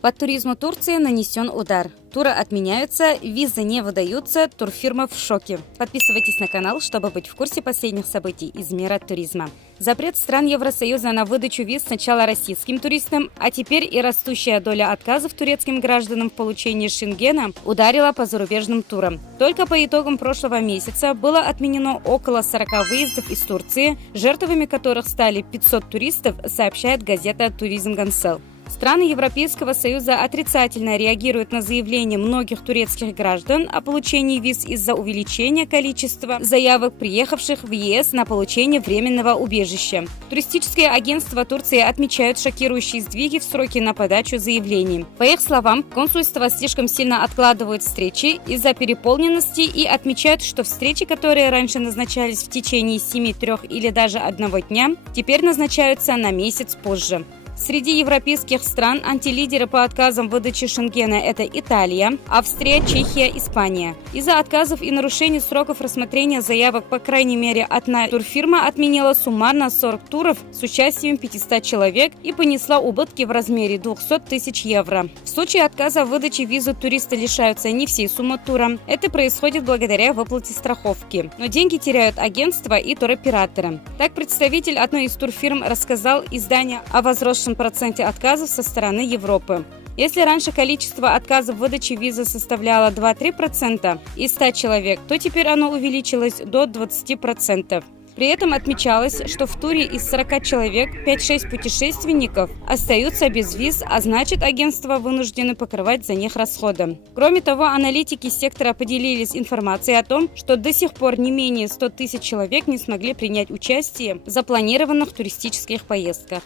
По туризму Турции нанесен удар. Туры отменяются, визы не выдаются, турфирмы в шоке. Подписывайтесь на канал, чтобы быть в курсе последних событий из мира туризма. Запрет стран Евросоюза на выдачу виз сначала российским туристам, а теперь и растущая доля отказов турецким гражданам в получении Шенгена ударила по зарубежным турам. Только по итогам прошлого месяца было отменено около 40 выездов из Турции, жертвами которых стали 500 туристов, сообщает газета «Туризм Гансел». Страны Европейского Союза отрицательно реагируют на заявления многих турецких граждан о получении виз из-за увеличения количества заявок, приехавших в ЕС на получение временного убежища. Туристические агентства Турции отмечают шокирующие сдвиги в сроки на подачу заявлений. По их словам, консульства слишком сильно откладывают встречи из-за переполненности и отмечают, что встречи, которые раньше назначались в течение 7, 3 или даже 1 дня, теперь назначаются на месяц позже. Среди европейских стран антилидеры по отказам в выдаче Шенгена – это Италия, Австрия, Чехия, Испания. Из-за отказов и нарушений сроков рассмотрения заявок, по крайней мере, одна турфирма отменила суммарно 40 туров с участием 500 человек и понесла убытки в размере 200 тысяч евро. В случае отказа в выдаче визы туристы лишаются не всей суммы тура. Это происходит благодаря выплате страховки. Но деньги теряют агентства и туроператоры. Так, представитель одной из турфирм рассказал изданию о возросшем проценте отказов со стороны Европы. Если раньше количество отказов в выдаче визы составляло 2-3% из 100 человек, то теперь оно увеличилось до 20%. При этом отмечалось, что в туре из 40 человек 5-6 путешественников остаются без виз, а значит, агентства вынуждены покрывать за них расходы. Кроме того, аналитики сектора поделились информацией о том, что до сих пор не менее 100 тысяч человек не смогли принять участие в запланированных туристических поездках.